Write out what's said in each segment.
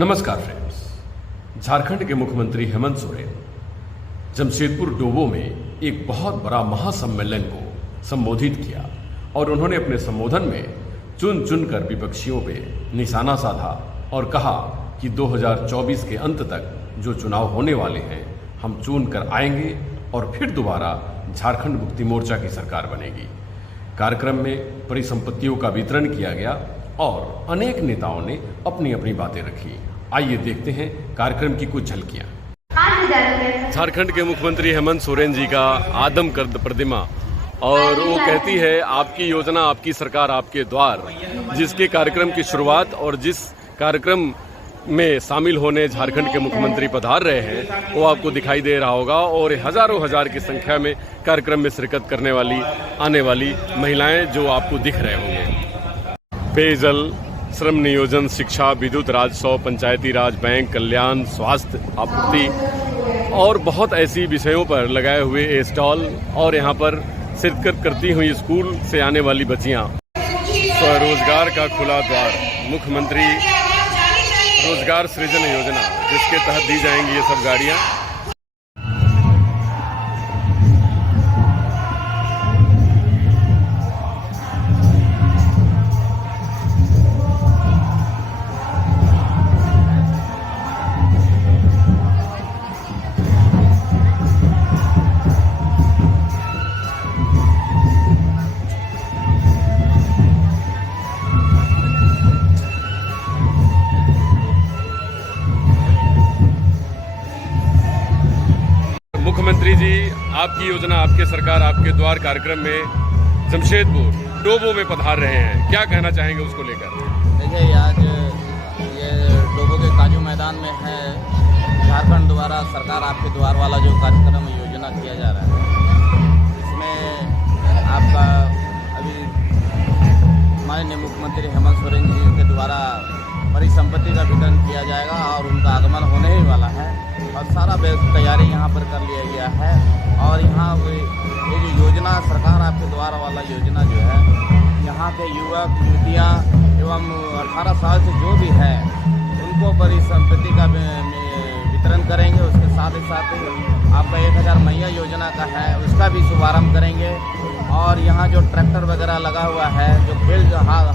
नमस्कार फ्रेंड्स। झारखंड के मुख्यमंत्री हेमंत सोरेन जमशेदपुर डोबो में एक बहुत बड़ा महासम्मेलन को संबोधित किया और उन्होंने अपने संबोधन में चुन चुनकर विपक्षियों पे निशाना साधा और कहा कि 2024 के अंत तक जो चुनाव होने वाले हैं हम चुन कर आएंगे और फिर दोबारा झारखंड मुक्ति मोर्चा की सरकार बनेगी। कार्यक्रम में परिसंपत्तियों का वितरण किया गया और अनेक नेताओं ने अपनी अपनी बातें रखी। आइए देखते हैं कार्यक्रम की कुछ झलकियां। झारखंड के मुख्यमंत्री हेमंत सोरेन जी का आदमकद प्रतिमा और वो कहती है आपकी योजना आपकी सरकार आपके द्वार, जिसके कार्यक्रम की शुरुआत और जिस कार्यक्रम में शामिल होने झारखंड के मुख्यमंत्री पधार रहे हैं वो आपको दिखाई दे रहा होगा और हजारों हजार की संख्या में कार्यक्रम में शिरकत करने वाली आने वाली महिलाएं जो आपको दिख रहे होंगे। पेयजल, श्रम नियोजन, शिक्षा, विद्युत, राजस्व, पंचायती राज, बैंक, कल्याण, स्वास्थ्य, आपूर्ति और बहुत ऐसी विषयों पर लगाए हुए ये स्टॉल और यहाँ पर शिरकत करती हुई स्कूल से आने वाली बच्चियाँ। स्वरोजगार का खुला द्वार, मुख्यमंत्री रोजगार सृजन योजना जिसके तहत दी जाएंगी ये सब गाड़ियाँ। मुख्यमंत्री जी आपकी योजना आपके सरकार आपके द्वार कार्यक्रम में जमशेदपुर डोबो में पधार रहे हैं, क्या कहना चाहेंगे उसको लेकर? देखिए, आज ये डोबो के काजू मैदान में है झारखंड द्वारा सरकार आपके द्वार वाला जो कार्यक्रम योजना किया जा रहा है। इसमें आपका अभी माननीय मुख्यमंत्री हेमंत सोरेन जी के द्वारा परिसंपत्ति का वितरण किया जाएगा और उनका आगमन होने ही वाला है और सारा तैयारी यहाँ पर कर लिया गया है। और यहाँ ये जो योजना सरकार आपके द्वारा वाला योजना जो है, यहाँ के युवक युवतियाँ एवं 18 साल से जो भी है उनको परिसंपत्ति का वितरण करेंगे। उसके साथ ही आपका 1000 मैया योजना का है उसका भी शुभारंभ करेंगे। और यहाँ जो ट्रैक्टर वगैरह लगा हुआ है जो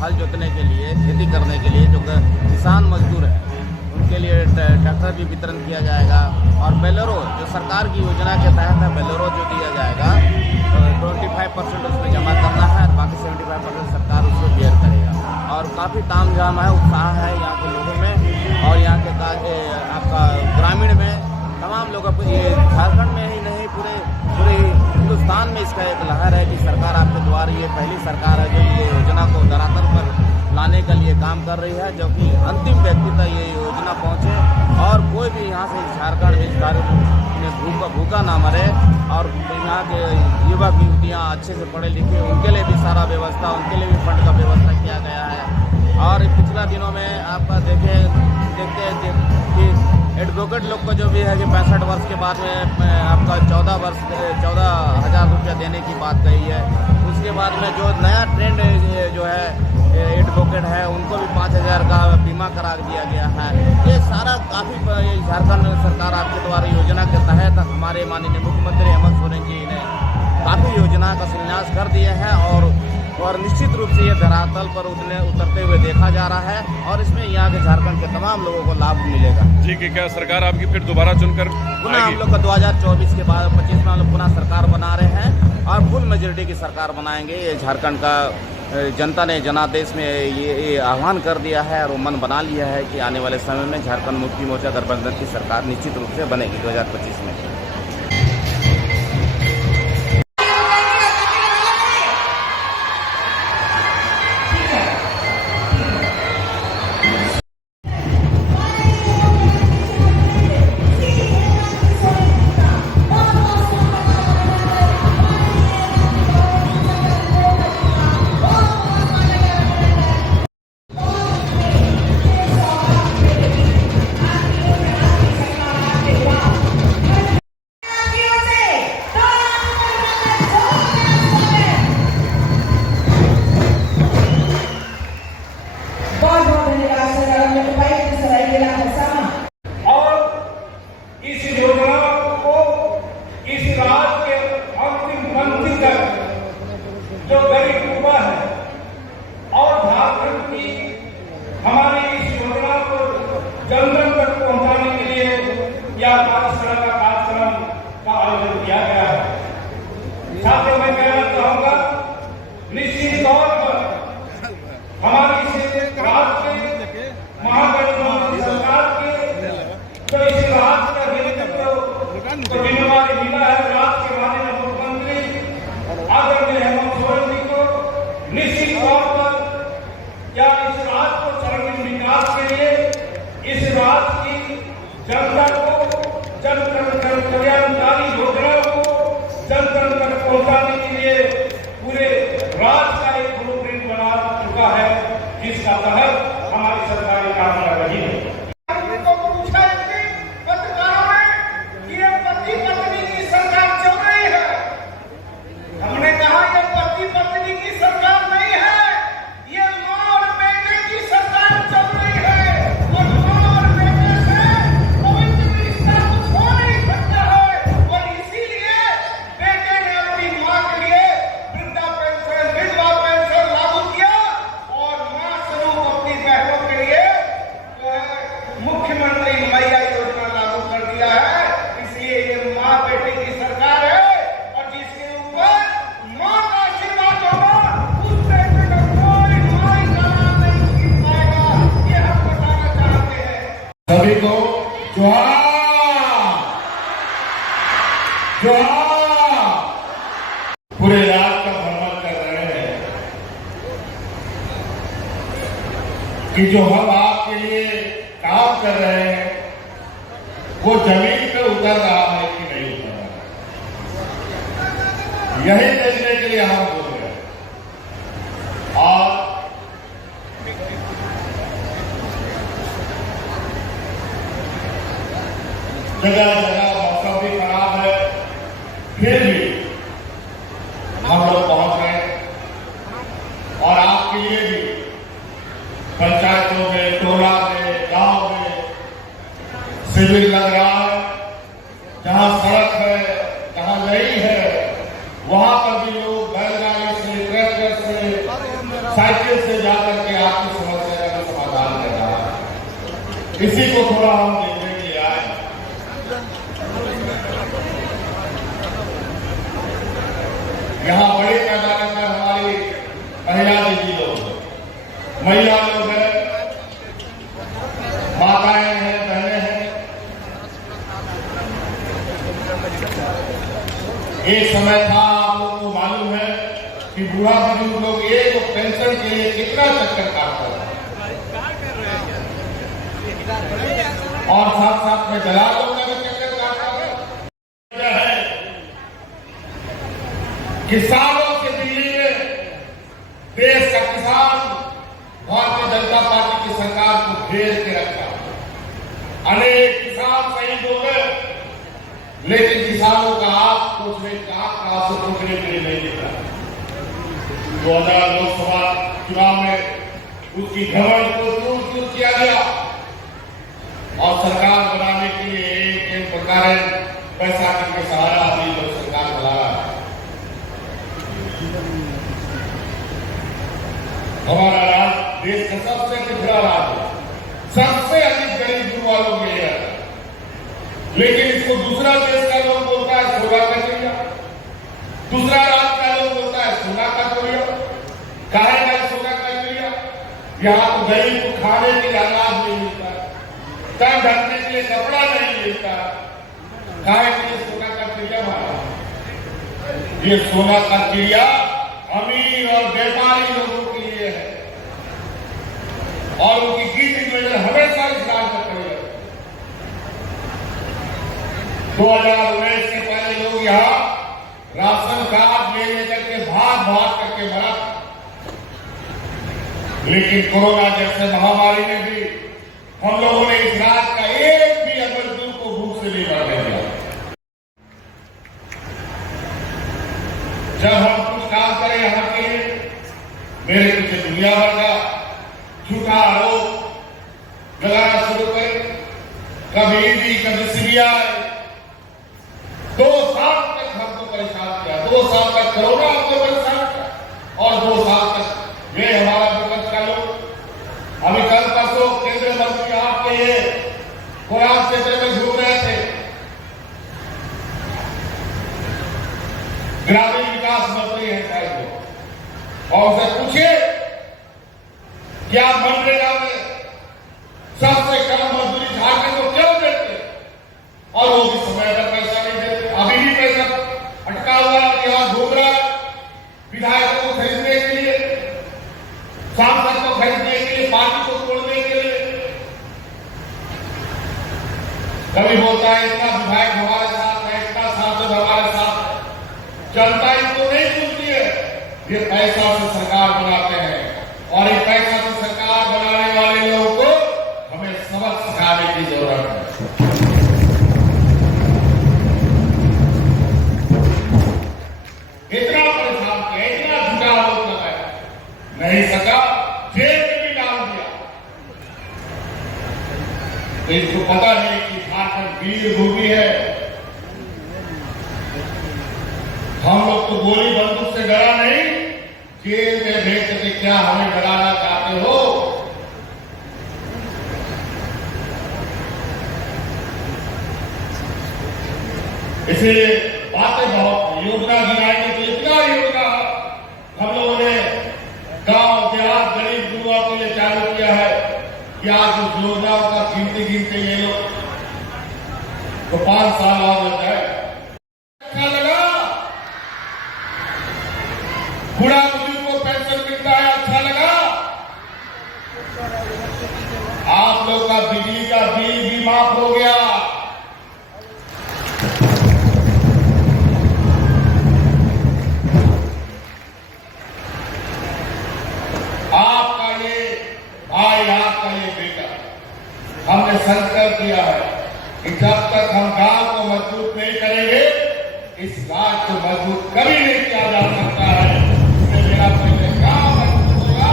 हल जोतने के लिए, खेती करने के लिए जो किसान मजदूर है उनके लिए ट्रैक्टर भी वितरण किया जाएगा। और बेलोरो जो सरकार की योजना के तहत है, बेलोरो जो दिया जाएगा 25% उसमें जमा करना है और बाकी 75% सरकार उसको बेयर करेगा। और काफ़ी तामझाम है, उत्साह है यहाँ के लोगों में और यहाँ के आपका ग्रामीण में तमाम लोगों को। ये झारखंड में ही नहीं पूरे हिंदुस्तान में इसका एक लहर है कि सरकार आपके द्वार ये पहली सरकार है जो ये योजना को धरातल पर लाने के लिए काम कर रही है, जो कि अंतिम व्यक्ति तक ये योजना पहुंचे और कोई भी यहाँ से झारखंड में इस कार्य में भूखा ना मरे। और यहाँ के युवक युवतियाँ अच्छे से पढ़े लिखे, उनके लिए भी सारा व्यवस्था, उनके लिए भी फंड का व्यवस्था किया गया है। और पिछला दिनों में आपका देखते कि एडवोकेट लोग को जो भी है कि 65 वर्ष के बाद में आपका 14,000 रुपया देने की बात कही है। उसके बाद में जो नया ट्रेंड जो है एडवोकेट है उनको भी 5,000 का बीमा करा दिया गया है। ये सारा काफ़ी झारखंड सरकार आपके द्वारा योजना के तहत हमारे माननीय मुख्यमंत्री हेमंत सोरेन जी ने काफ़ी योजना का शिलान्यास कर दिए हैं और निश्चित रूप से ये धरातल पर उतरते हुए देखा जा रहा है और इसमें यहाँ के झारखंड के तमाम लोगों को लाभ मिलेगा। जी कि क्या सरकार आपकी फिर दोबारा चुनकर पुनः हम लोग का 2024 के बाद 25 में हम लोग पुनः सरकार बना रहे हैं और फुल मेजोरिटी की सरकार बनाएंगे। ये झारखंड का जनता ने जनादेश में ये आह्वान कर दिया है और मन बना लिया है कि आने वाले समय में झारखंड मुक्ति मोर्चा गठबंधन की सरकार निश्चित रूप से बनेगी 2025 में। जो किया गया है। साथ ही मैं कहना चाहूंगा, निश्चित तौर पर हमारी राज्य के महागठबंधन सरकार के जो इस राज्य का नेतृत्व को जिम्मेवारी मिला है, राज्य के माननीय मुख्यमंत्री आदरणीय हेमंत सोरेन जी को निश्चित तौर पर या इस राज्य को सर्वांगीण विकास के लिए, इस राज्य की जनता को जन कल्याणकारी योजनाओं को जन जन तक पहुंचाने के लिए पूरे राज्य का एक ब्लूप्रिंट बना चुका है, जिसका तहत हमारी सरकार काम कर रही है। हमने कहा ये पति पत्नी की सरकार नहीं है, ये मां और बेटे की सरकार चल रही है। और मां और बेटे से कोई भी रिश्ता कुछ हो नहीं सकता है, और इसीलिए बेटे ने अपनी मां के लिए वृद्धा पेंशन, विधवा पेंशन लागू किया, और मां स्वरूप अपनी बहनों के लिए जो है मुख्यमंत्री मैया योजना लागू कर दिया है। इसलिए ये मां बेटे की सरकार है, और जिसके ऊपर मां का आशीर्वाद होगा, उस बेटे का कोई माई का नाम नहीं छीन पाएगा। ये हम बताना चाहते हैं सभी को। जोहार जोहार। पूरे रात का भ्रमण कर रहे हैं कि जो हम आपके लिए काम कर रहे हैं वो जमीन पे उतर रहा है कि नहीं उतर रहा है, यही देखने के लिए हम बोल रहे हैं। और जगह जगह मौसम भी खराब है, फिर भी हम लोग पहुंच गए, और आपके लिए भी पंचायतों में, टोला में, गांव में शिविर लग रहा है। जहां सड़क है, जहां नई है, वहां पर भी लोग बैलगाड़ी से, ट्रैक्टर से, साइकिल से जाकर के आपकी समस्या का समाधान कर रहा है। इसी को थोड़ा हम देखने के लिए आए। यहाँ बड़े पैमाने पर हमारी महिला दीदी लोग, महिला लोग हैं, माताएं हैं, बहनें हैं। एक समय था, आप लोगों को मालूम है कि बूढ़ा बुजुर्ग लोग एक पेंशन के लिए कितना चक्कर काटता था, और साथ साथ में दलालों का भी चक्कर काटता था। किसानों के दिल्ली में देश का किसान भारतीय जनता पार्टी की सरकार को घेर के रखा। अनेक किसान शहीद हो गए, लेकिन किसानों का आप सोचने का आंसू रोकने के लिए नहीं दिखा। 2000 लोकसभा चुनाव में उसकी घमंड को दूर किया गया, और सरकार बनाने के लिए एक प्रकार पैसा के सहारा अपनी लोग सरकार चला रहा है। हमारा राज्य देश का सबसे पिछड़ा राज्य, सबसे अधिक गरीब वालों में है, लेकिन इसको दूसरा देश का लोग बोलता है सोना का चिड़िया, दूसरा राज्य का लोग बोलता है सोना का चिड़िया। काहे का सोना का चिड़िया? यहाँ तो गरीब को खाने के लिए अनाज नहीं मिलता, तन ढकने के लिए कपड़ा नहीं मिलता, काहे के लिए सोना का चिड़िया मारा? ये सोना का चिड़िया अमीर और व्यापारी लोगों के लिए है, और उनकी गिनती में हमेशा इस राज्य में करेगा। 2019 से पहले लोग यहाँ राशन कार्ड ले लेकर के भाग करके मरा, लेकिन कोरोना जैसे महामारी में भी हम लोगों ने इस राज्य का एक भी मजदूर को भूख से नहीं मरने दिया। जब हम कुछ काम करें यहाँ के लिए, मेरे पीछे दुनिया भर का झूठा आरोप लगाना शुरू करें, कभी ईडी, कभी सीबीआई। 2 साल तक हमको परेशान किया, 2 साल तक कोरोना हमको परेशान किया, और 2 साल तक ये हमारा विपक्ष का लोग। अभी कल परसों केंद्रीय मंत्री आपके ये कोरान क्षेत्र में घूम रहे थे, ग्रामीण विकास मंत्री हैं शायद, और उसे पूछिए कि आप मनरेगा में सबसे कम मजदूरी झारखंड को क्यों देते, और वो भी समय पर पैसा नहीं देते। अभी भी पैसा अटका हुआ है, यहाँ घूम रहा है विधायकों को खरीदने के लिए, सांसद को खरीदने के लिए, पार्टी को तोड़ने के लिए। कभी बोलता है इतना विधायक हमारे साथ है, इतना सांसद हमारे साथ है, जनता इनको नहीं सुनती है। ये पैसा से सरकार बनाते हैं, और ये पैसा से सरकार बनाने वाले लोगों को हमें सबक सिखाने की जरूरत है। इतना परेशान किया, इतना झूठा आरोप लगाया, नहीं सका, जेल में भी डाल दिया। तो इसको पता नहीं कि झारखंड वीर भूमि है। हम लोग तो गोली बंदूक से डरा नहीं, जेल में भेज के क्या हमें डराना चाहते हो? इसलिए बातें बहुत, योजना गिनाएंगे तो इतना योजना हम लोगों ने गांव देहात गरीब युवाओं के लिए चालू किया है कि आज उस योजनाओं का गिनते गिनते ये लोग तो 5 साल और लग जाए। अच्छा लगा, बूढ़ा बुजुर्ग को पेंशन मिलता है, अच्छा लगा। आप लोग का बिजली का बिल भी माफ हो गया। आपका ये भाई, आपका ये बेटा, हमने संकल्प किया है कि जब तक हम गांव को मजबूत नहीं करेंगे, इस राज को मजबूत कभी नहीं किया जा सकता है। इसलिए मेरा पहले गांव मजबूत होगा,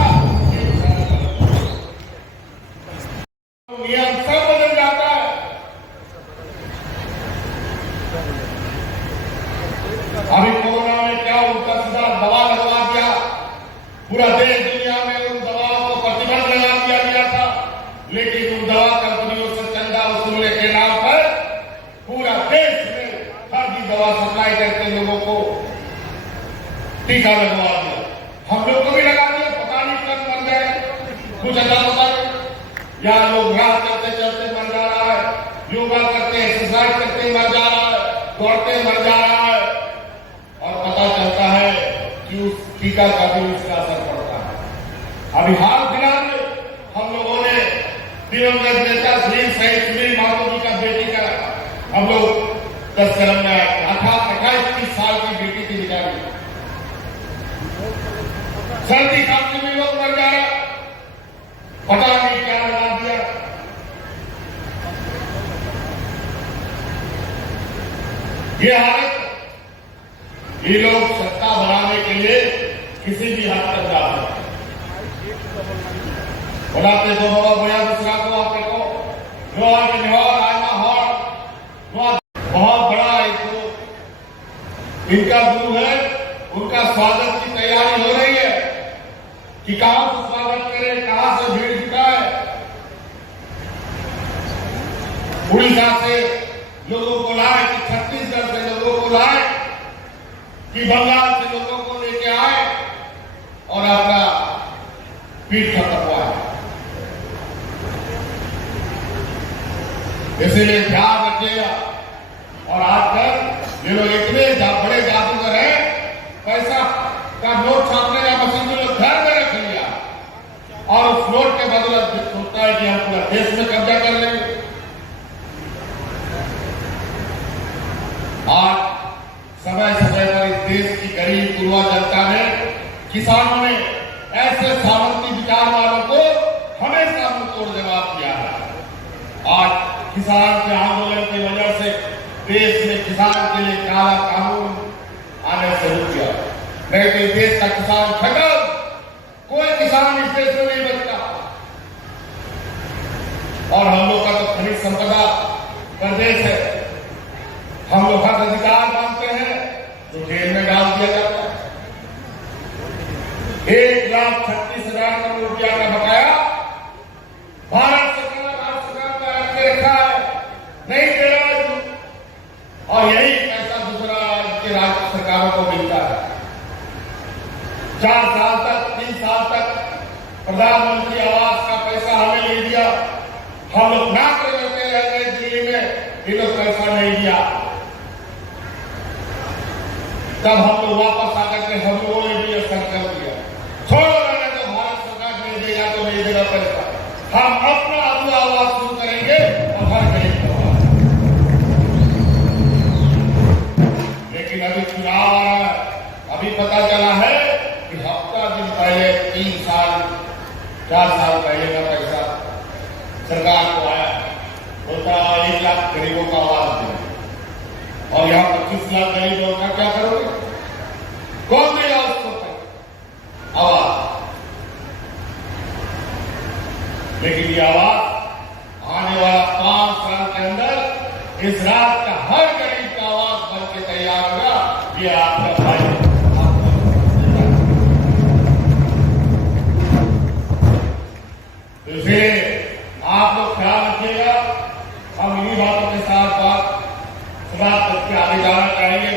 नियम सब बदल जाता है। अभी कोरोना में क्या उल्टा सीधा दवा लगवा दिया, पूरा देश दुनिया में उन दवाओं को प्रतिबंध लगा दिया गया था, लेकिन उन दवा कंपनियों से चंदा वसूलने के नाम पर पूरा देश में फर्जी दवा सप्लाई करके लोगों को टीका लगवा दिया। हम लोग को भी लगा दिया, पता नहीं कब मर जाए, कुछ अता पता नहीं। यहाँ लोग राह चलते चलते मर जा रहा है, योगा करते एक्सरसाइज करते मर जा रहा है, दौड़ते मर जा रहा है, और पता चलता है कि उस टीका का भी उसका असर पड़ता है। अभी हाल फिलहाल में हम लोगों ने दिवंगत नेता श्री शहीद सुनील महतो जी का बेटी का हम लोग 10 जन्म में 28-30 साल की बेटी की बिचारी सर्दी खांसी में लोग मर जा रहा, पता नहीं क्या लगा दिया। ये हालत, ये लोग सत्ता बनाने के लिए किसी भी हद तक जा सकते बनाते। दो बाबा बोया दूसरा को आपके को जो आज निवार आयना हो बहुत बड़ा इनका गुरु है, उनका स्वागत की तैयारी हो रही है कि कहां से स्वागत करें, कहां से भीड़ जुटाए। उड़ीसा से लोगों को लाए कि छत्तीसगढ़ से लोगों को लाए कि बंगाल से लोगों को लेके आए और आपका पीठ खतरवाए। इसीलिए ध्यान रखिएगा। और आजकल ये लोग इतने बड़े जादूगर हैं, पैसा का नोट छापने का मशीन जो लोग घर में रख लिया, और उस नोट के बदले सोचता है कि हम पूरा देश में कब्जा कर लेंगे। आज समय समय पर इस देश की गरीब युवा जनता ने, किसानों ने ऐसे सामंती विचार वालों को हमेशा मुंहतोड़ जवाब दिया है। आज किसान के आंदोलन की वजह से देश में किसान के लिए काला कानून आने से रुक गया, नहीं तो देश का किसान खत्म, कोई किसान इस देश में नहीं बचता। और हम लोग का तो खनिज संपदा प्रदेश है, हम लोग हक अधिकार मानते हैं तो जेल में डाल दिया जाता है। 1,36,000 करोड़ रुपया का बकाया भारत सरकार ने रख के रखा है, नहीं दे रहा है, और यही पैसा दूसरा के राज्य सरकारों को मिलता है। 4 साल तक 3 साल तक प्रधानमंत्री आवास का पैसा हमें नहीं दिया, हम लोग नाक रगड़ते रह गए दिल्ली में, ये लोग पैसा नहीं दिया। तब हम लोग वापस आकर के हम लोगों ने भी संकल्प दिया, छोड़ो रहने तो भारत सरकार नहीं देगा तो नहीं देगा पैसा, हम अपना अपना आवाज शुरू करेंगे और हर गरीब को। लेकिन अभी चुनाव आ रहा है, अभी पता चला है कि हफ्ता दिन पहले 3 साल 4 साल पहले का पैसा सरकार को आया, बोलता 1 लाख गरीबों का आवाज दें, और यहाँ 25 लाख गरीबों का क्या करोगे? कौन देगा उसको आवाज? लेकिन ये आवाज आने वाला 5 साल के अंदर इस राज्य का हर गरीब का आवाज बन के तैयार होगा। ये आपका भाई तो इसे आप लोग ख्याल रखिएगा। हम इन्हीं बातों के साथ बात समाप्त करके आगे जाना चाहेंगे।